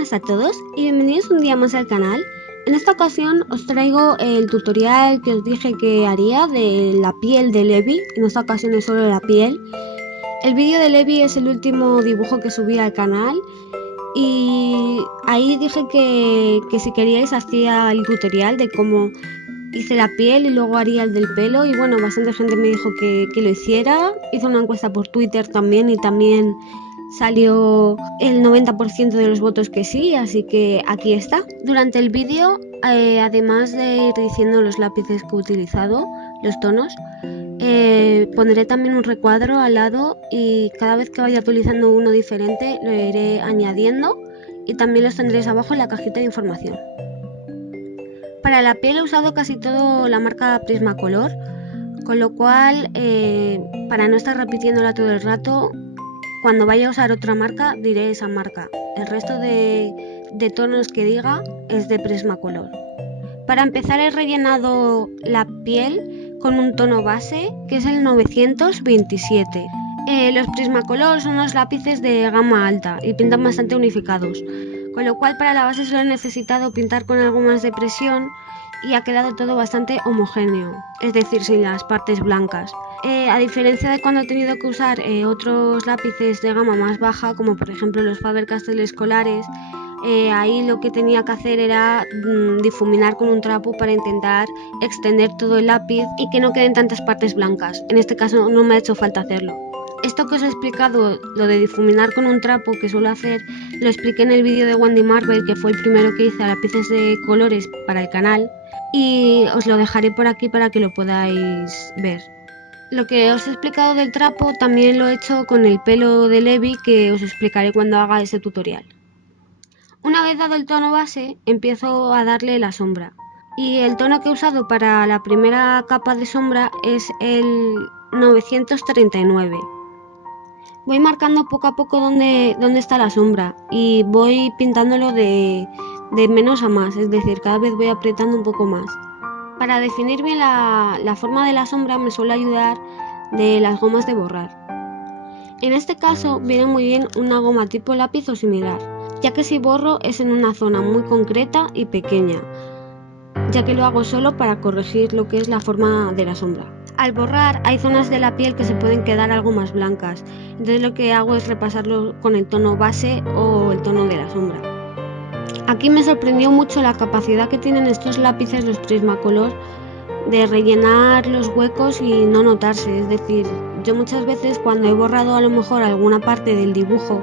buenas a todos y bienvenidos un día más al canal. En esta ocasión os traigo el tutorial que os dije que haría de la piel de Levi. En esta ocasión es solo la piel. El vídeo de Levi es el último dibujo que subí al canal y ahí dije que si queríais hacía el tutorial de cómo hice la piel y luego haría el del pelo, y bueno, bastante gente me dijo que lo hiciera. Hice una encuesta por Twitter también y también salió el 90% de los votos que sí, así que aquí está. Durante el vídeo, además de ir diciendo los lápices que he utilizado, los tonos, pondré también un recuadro al lado y cada vez que vaya utilizando uno diferente lo iré añadiendo y también los tendréis abajo en la cajita de información. Para la piel he usado casi todo la marca Prismacolor, con lo cual para no estar repitiéndola todo el rato, cuando vaya a usar otra marca diré esa marca. El resto de tonos que diga es de Prismacolor. Para empezar he rellenado la piel con un tono base que es el 927. Los Prismacolor son unos lápices de gama alta y pintan bastante unificados, con lo cual para la base solo he necesitado pintar con algo más de presión y ha quedado todo bastante homogéneo, es decir, sin las partes blancas. A diferencia de cuando he tenido que usar otros lápices de gama más baja, como por ejemplo los Faber-Castell escolares, ahí lo que tenía que hacer era difuminar con un trapo para intentar extender todo el lápiz y que no queden tantas partes blancas. En este caso no me ha hecho falta hacerlo. Esto que os he explicado, lo de difuminar con un trapo que suelo hacer, lo expliqué en el vídeo de Wendy Marvel, que fue el primero que hice a lápices de colores para el canal, y os lo dejaré por aquí para que lo podáis ver. Lo que os he explicado del trapo también lo he hecho con el pelo de Levi, que os explicaré cuando haga ese tutorial. Una vez dado el tono base, empiezo a darle la sombra. Y el tono que he usado para la primera capa de sombra es el 939. Voy marcando poco a poco dónde está la sombra y voy pintándolo de menos a más, es decir, cada vez voy apretando un poco más. Para definir bien la forma de la sombra me suele ayudar de las gomas de borrar. En este caso viene muy bien una goma tipo lápiz o similar, ya que si borro es en una zona muy concreta y pequeña, ya que lo hago solo para corregir lo que es la forma de la sombra. Al borrar hay zonas de la piel que se pueden quedar algo más blancas, entonces lo que hago es repasarlo con el tono base o el tono de la sombra. Aquí me sorprendió mucho la capacidad que tienen estos lápices, los Prismacolor, de rellenar los huecos y no notarse. Es decir, yo muchas veces cuando he borrado a lo mejor alguna parte del dibujo,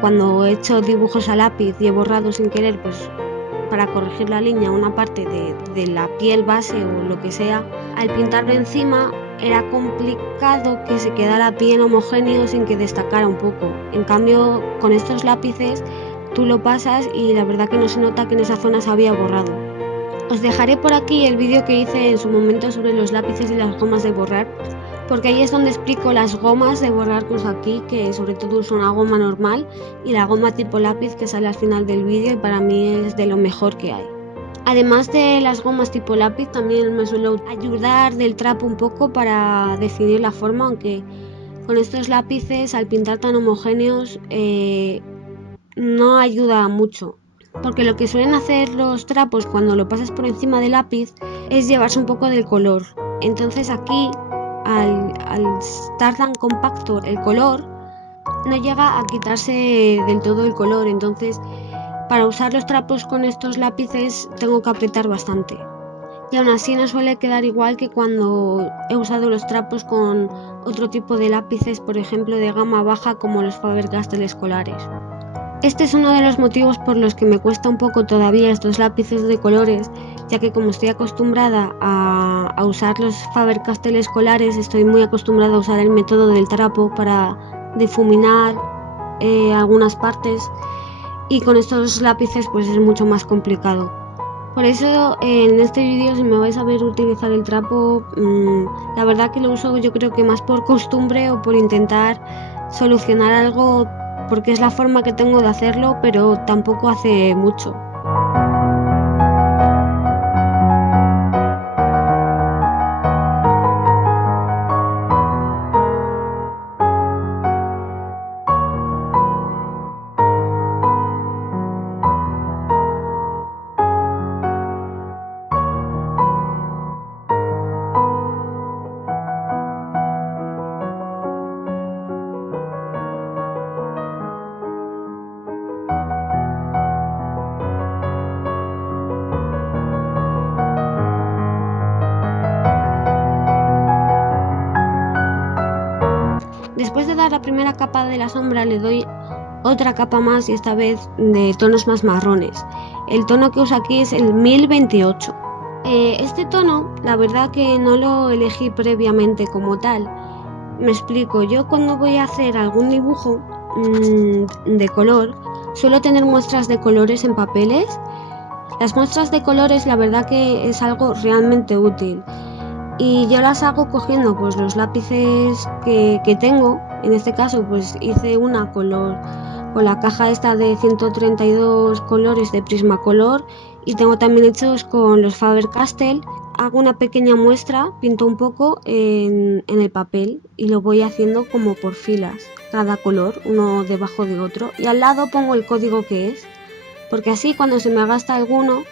cuando he hecho dibujos a lápiz y he borrado sin querer, pues para corregir la línea, una parte de la piel base o lo que sea, al pintarlo encima era complicado que se quedara bien homogéneo sin que destacara un poco. En cambio, con estos lápices tú lo pasas y la verdad que no se nota que en esa zona se había borrado. Os dejaré por aquí el vídeo que hice en su momento sobre los lápices y las gomas de borrar, porque ahí es donde explico las gomas de borrar que uso aquí, que sobre todo uso una goma normal y la goma tipo lápiz que sale al final del vídeo y para mí es de lo mejor que hay. Además de las gomas tipo lápiz, también me suelo ayudar del trapo un poco para definir la forma, aunque con estos lápices al pintar tan homogéneos no ayuda mucho. Porque lo que suelen hacer los trapos cuando lo pasas por encima del lápiz es llevarse un poco del color. Entonces aquí, al estar tan compacto el color, no llega a quitarse del todo el color. Entonces, para usar los trapos con estos lápices tengo que apretar bastante. Y aún así no suele quedar igual que cuando he usado los trapos con otro tipo de lápices, por ejemplo de gama baja como los Faber-Castell escolares. Este es uno de los motivos por los que me cuesta un poco todavía estos lápices de colores, ya que como estoy acostumbrada a usar los Faber-Castell escolares, estoy muy acostumbrada a usar el método del trapo para difuminar algunas partes, y con estos lápices pues es mucho más complicado. Por eso en este vídeo, si me vais a ver utilizar el trapo, la verdad que lo uso yo creo que más por costumbre o por intentar solucionar algo, porque es la forma que tengo de hacerlo, pero tampoco hace mucho. dar la primera capa de la sombra le doy otra capa más y esta vez de tonos más marrones. El tono que uso aquí es el 1028. Este tono la verdad que no lo elegí previamente como tal. Me explico, yo cuando voy a hacer algún dibujo de color suelo tener muestras de colores en papeles. Las muestras de colores la verdad que es algo realmente útil y yo las hago cogiendo pues los lápices que tengo. En este caso pues hice una con la caja esta de 132 colores de Prismacolor y tengo también hechos con los Faber-Castell. Hago una pequeña muestra, pinto un poco en el papel y lo voy haciendo como por filas, cada color, uno debajo de otro, y al lado pongo el código que es, porque así cuando se me gasta alguno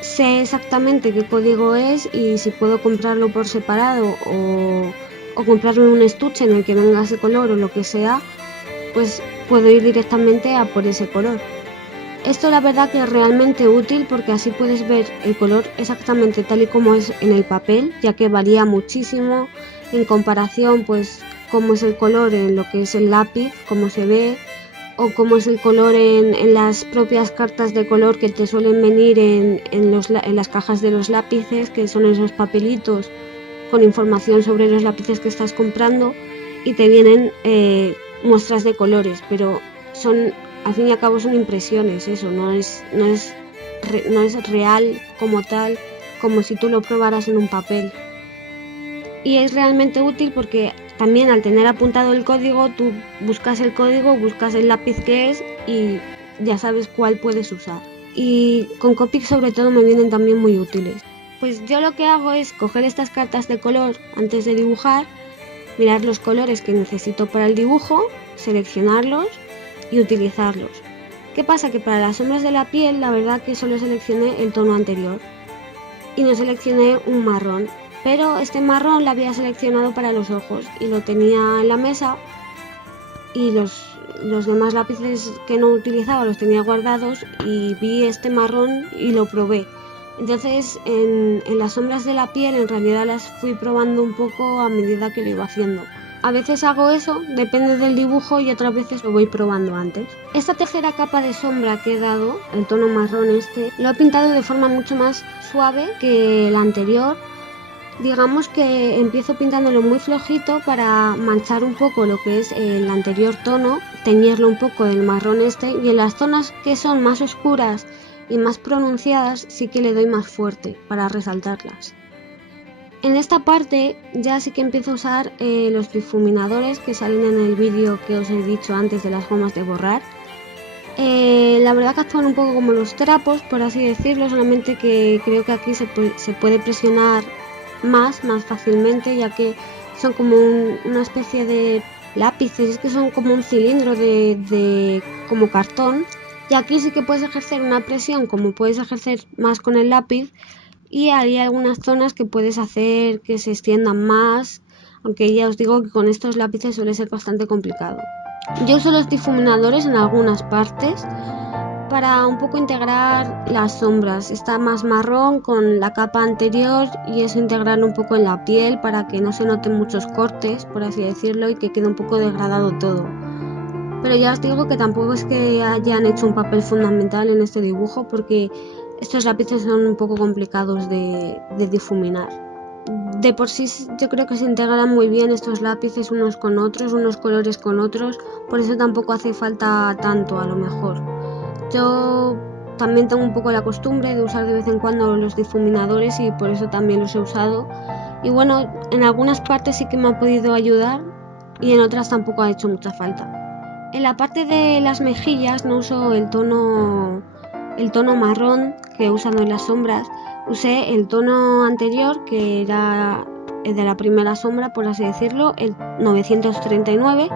sé exactamente qué código es y si puedo comprarlo por separado o comprarlo en un estuche en el que venga ese color o lo que sea, pues puedo ir directamente a por ese color. Esto la verdad que es realmente útil porque así puedes ver el color exactamente tal y como es en el papel, ya que varía muchísimo en comparación pues cómo es el color en lo que es el lápiz, cómo se ve, o cómo es el color en las propias cartas de color que te suelen venir en las cajas de los lápices, que son esos papelitos con información sobre los lápices que estás comprando y te vienen muestras de colores, pero son, al fin y al cabo son impresiones, eso no es real como tal, como si tú lo probaras en un papel. Y es realmente útil porque también al tener apuntado el código, tú buscas el código, buscas el lápiz que es y ya sabes cuál puedes usar. Y con Copic sobre todo me vienen también muy útiles. Pues yo lo que hago es coger estas cartas de color antes de dibujar, mirar los colores que necesito para el dibujo, seleccionarlos y utilizarlos. ¿Qué pasa? Que para las sombras de la piel la verdad que solo seleccioné el tono anterior y no seleccioné un marrón, pero este marrón lo había seleccionado para los ojos y lo tenía en la mesa y los demás lápices que no utilizaba los tenía guardados y vi este marrón y lo probé. Entonces en las sombras de la piel en realidad las fui probando un poco a medida que lo iba haciendo. A veces hago eso, depende del dibujo, y otras veces lo voy probando antes. Esta tercera capa de sombra que he dado, el tono marrón este, lo he pintado de forma mucho más suave que la anterior. Digamos que empiezo pintándolo muy flojito para manchar un poco lo que es el anterior tono, teñirlo un poco del marrón este, y en las zonas que son más oscuras y más pronunciadas sí que le doy más fuerte para resaltarlas. En esta parte ya sí que empiezo a usar los difuminadores que salen en el vídeo que os he dicho antes de las gomas de borrar. La verdad que actúan un poco como los trapos, por así decirlo, solamente que creo que aquí se puede presionar más fácilmente, ya que son como una especie de lápices, es que son como un cilindro como cartón, y aquí sí que puedes ejercer una presión como puedes ejercer más con el lápiz, y hay algunas zonas que puedes hacer que se extiendan más, aunque ya os digo que con estos lápices suele ser bastante complicado. Yo uso los difuminadores en algunas partes para un poco integrar las sombras. Está más marrón con la capa anterior y eso integrarlo un poco en la piel para que no se noten muchos cortes, por así decirlo, y que quede un poco degradado todo. Pero ya os digo que tampoco es que hayan hecho un papel fundamental en este dibujo, porque estos lápices son un poco complicados de difuminar. De por sí yo creo que se integran muy bien estos lápices unos con otros, unos colores con otros, por eso tampoco hace falta tanto a lo mejor. Yo también tengo un poco la costumbre de usar de vez en cuando los difuminadores y por eso también los he usado. Y bueno, en algunas partes sí que me ha podido ayudar y en otras tampoco ha hecho mucha falta. En la parte de las mejillas no uso el tono marrón que he usado en las sombras. Usé el tono anterior, que era el de la primera sombra, por así decirlo, el 939,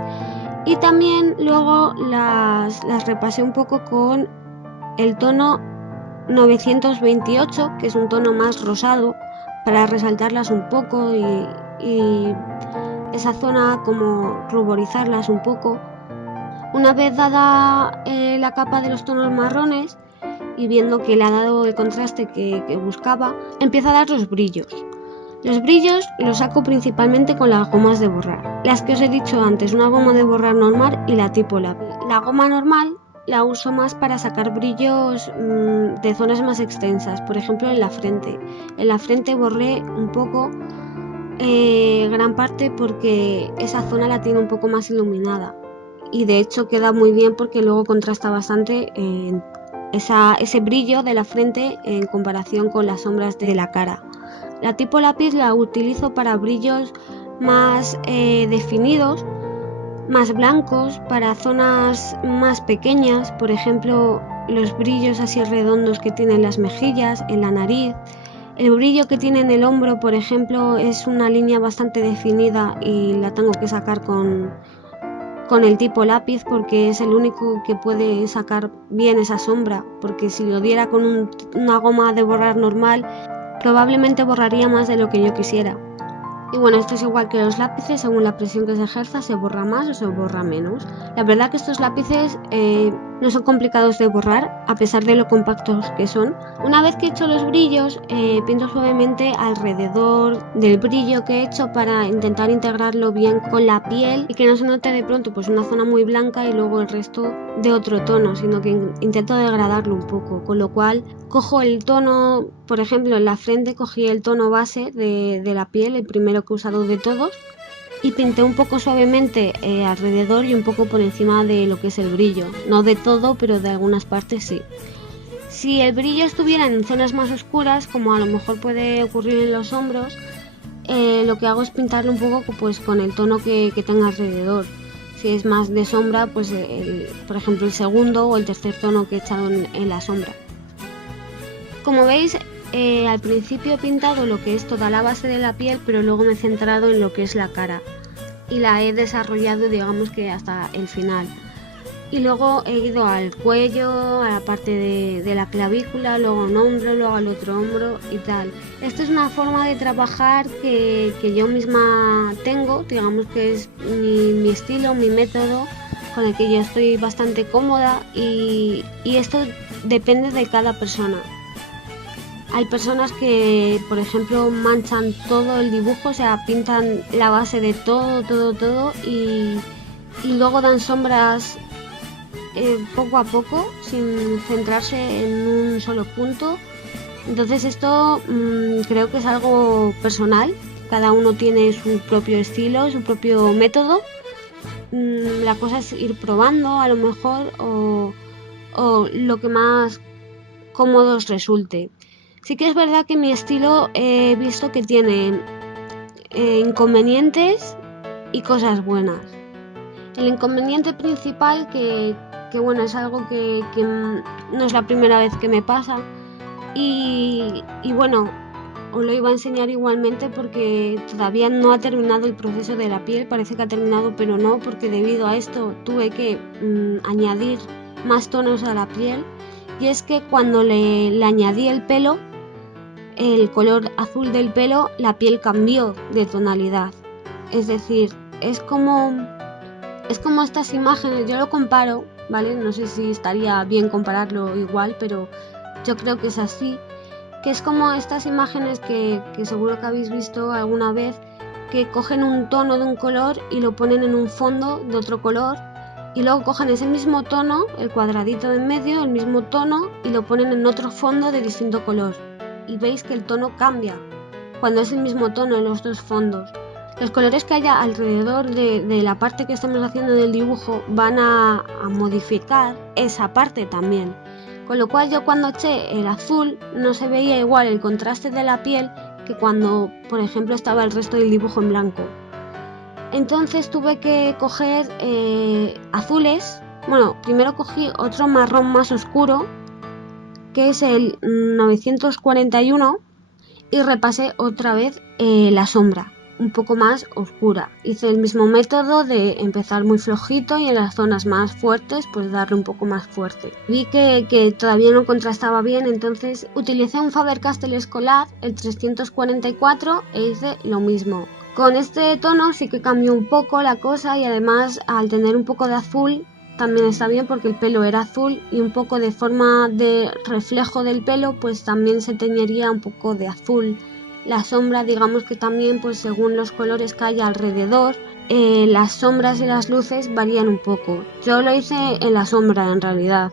y también luego las repasé un poco con el tono 928, que es un tono más rosado, para resaltarlas un poco y esa zona como ruborizarlas un poco. Una vez dada la capa de los tonos marrones y viendo que le ha dado el contraste que buscaba, empiezo a dar los brillos. Los brillos los saco principalmente con las gomas de borrar, las que os he dicho antes, una goma de borrar normal y la tipo lápiz. La goma normal la uso más para sacar brillos de zonas más extensas, por ejemplo en la frente. En la frente borré un poco, gran parte, porque esa zona la tiene un poco más iluminada y de hecho queda muy bien porque luego contrasta bastante ese brillo de la frente en comparación con las sombras de la cara. La tipo lápiz la utilizo para brillos más definidos, más blancos, para zonas más pequeñas, por ejemplo los brillos así redondos que tienen las mejillas, en la nariz. El brillo que tiene en el hombro, por ejemplo, es una línea bastante definida y la tengo que sacar con el tipo lápiz porque es el único que puede sacar bien esa sombra, porque si lo diera con una goma de borrar normal probablemente borraría más de lo que yo quisiera. Y bueno, esto es igual que los lápices, según la presión que se ejerza se borra más o se borra menos. La verdad que estos lápices no son complicados de borrar, a pesar de lo compactos que son. Una vez que he hecho los brillos, pinto suavemente alrededor del brillo que he hecho para intentar integrarlo bien con la piel y que no se note de pronto pues una zona muy blanca y luego el resto de otro tono, sino que intento degradarlo un poco, con lo cual cojo el tono, por ejemplo en la frente cogí el tono base de la piel, el primero que he usado de todos, y pinté un poco suavemente alrededor y un poco por encima de lo que es el brillo, no de todo pero de algunas partes sí. Si el brillo estuviera en zonas más oscuras, como a lo mejor puede ocurrir en los hombros, lo que hago es pintarlo un poco pues con el tono que tenga alrededor. Si es más de sombra, pues por ejemplo el segundo o el tercer tono que he echado en la sombra. Como veis, al principio he pintado lo que es toda la base de la piel, pero luego me he centrado en lo que es la cara y la he desarrollado, digamos que hasta el final. Y luego he ido al cuello, a la parte de la clavícula, luego a un hombro, luego al otro hombro y tal. Esto es una forma de trabajar que yo misma tengo, digamos que es mi estilo, mi método, con el que yo estoy bastante cómoda y esto depende de cada persona. Hay personas que, por ejemplo, manchan todo el dibujo, o sea, pintan la base de todo y luego dan sombras poco a poco, sin centrarse en un solo punto. Entonces esto creo que es algo personal, cada uno tiene su propio estilo, su propio método. La cosa es ir probando a lo mejor o lo que más cómodo os resulte. Sí que es verdad que mi estilo he visto que tiene inconvenientes y cosas buenas. El inconveniente principal que bueno, es algo que no es la primera vez que me pasa y bueno, os lo iba a enseñar igualmente porque todavía no ha terminado el proceso de la piel, parece que ha terminado pero no, porque debido a esto tuve que añadir más tonos a la piel, y es que cuando le añadí el pelo, el color azul del pelo, la piel cambió de tonalidad, es decir, es como estas imágenes, yo lo comparo, ¿vale? No sé si estaría bien compararlo igual, pero yo creo que es así, que es como estas imágenes que seguro que habéis visto alguna vez, que cogen un tono de un color y lo ponen en un fondo de otro color, y luego cogen ese mismo tono, el cuadradito de en medio, el mismo tono, y lo ponen en otro fondo de distinto color, y veis que el tono cambia cuando es el mismo tono en los dos fondos. Los colores que haya alrededor de la parte que estamos haciendo del dibujo van a modificar esa parte también. Con lo cual yo cuando eché el azul no se veía igual el contraste de la piel que cuando, por ejemplo, estaba el resto del dibujo en blanco. Entonces tuve que coger azules. Bueno, primero cogí otro marrón más oscuro, que es el 941, y repasé otra vez la sombra un poco más oscura. Hice el mismo método de empezar muy flojito y en las zonas más fuertes pues darle un poco más fuerte. Vi que todavía no contrastaba bien, entonces utilicé un Faber-Castell Escolar, el 344, e hice lo mismo. Con este tono sí que cambió un poco la cosa, y además al tener un poco de azul también está bien porque el pelo era azul, y un poco de forma de reflejo del pelo pues también se teñiría un poco de azul La sombra, digamos que también, pues según los colores que hay alrededor, las sombras y las luces varían un poco. Yo lo hice en la sombra en realidad.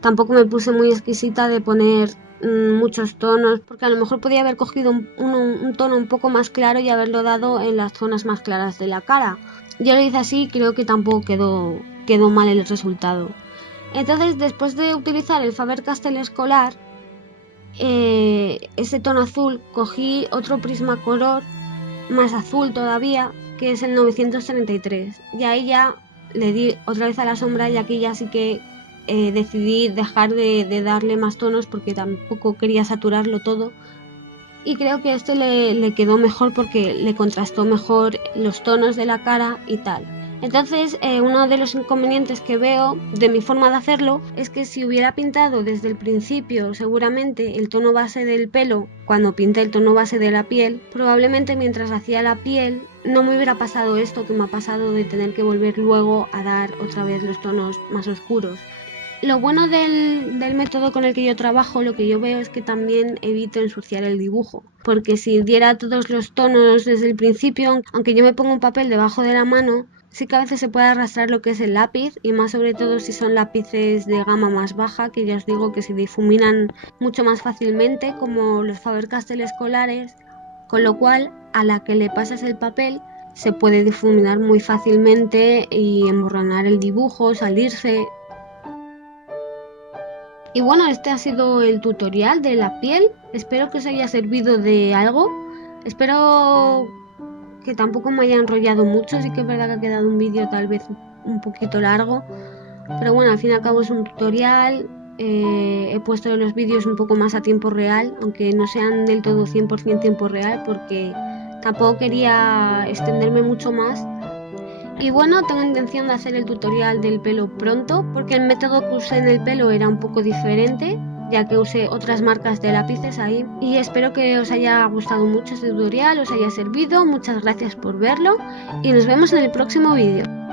Tampoco me puse muy exquisita de poner muchos tonos, porque a lo mejor podía haber cogido un tono un poco más claro y haberlo dado en las zonas más claras de la cara. Yo lo hice así y creo que tampoco quedó mal el resultado. Entonces, después de utilizar el Faber-Castell escolar, ese tono azul, cogí otro Prismacolor más azul todavía, que es el 933, y ahí ya le di otra vez a la sombra, y aquí ya sí que decidí dejar de darle más tonos porque tampoco quería saturarlo todo, y creo que este le quedó mejor porque le contrastó mejor los tonos de la cara y tal. Entonces, uno de los inconvenientes que veo de mi forma de hacerlo es que si hubiera pintado desde el principio seguramente el tono base del pelo, cuando pinté el tono base de la piel, probablemente mientras hacía la piel no me hubiera pasado esto que me ha pasado de tener que volver luego a dar otra vez los tonos más oscuros. Lo bueno del método con el que yo trabajo, lo que yo veo es que también evito ensuciar el dibujo, porque si diera todos los tonos desde el principio, aunque yo me ponga un papel debajo de la mano, sí que a veces se puede arrastrar lo que es el lápiz, y más sobre todo si son lápices de gama más baja, que ya os digo que se difuminan mucho más fácilmente, como los Faber-Castell escolares, con lo cual a la que le pasas el papel se puede difuminar muy fácilmente y emborronar el dibujo, salirse. Y bueno, este ha sido el tutorial de la piel. Espero que os haya servido de algo. Espero que tampoco me haya enrollado mucho. Sí que es verdad que ha quedado un vídeo tal vez un poquito largo. Pero bueno, al fin y al cabo es un tutorial. He puesto los vídeos un poco más a tiempo real, aunque no sean del todo 100% tiempo real, porque tampoco quería extenderme mucho más. Y bueno, tengo intención de hacer el tutorial del pelo pronto, porque el método que usé en el pelo era un poco diferente, ya que usé otras marcas de lápices ahí. Y espero que os haya gustado mucho este tutorial, os haya servido. Muchas gracias por verlo y nos vemos en el próximo vídeo.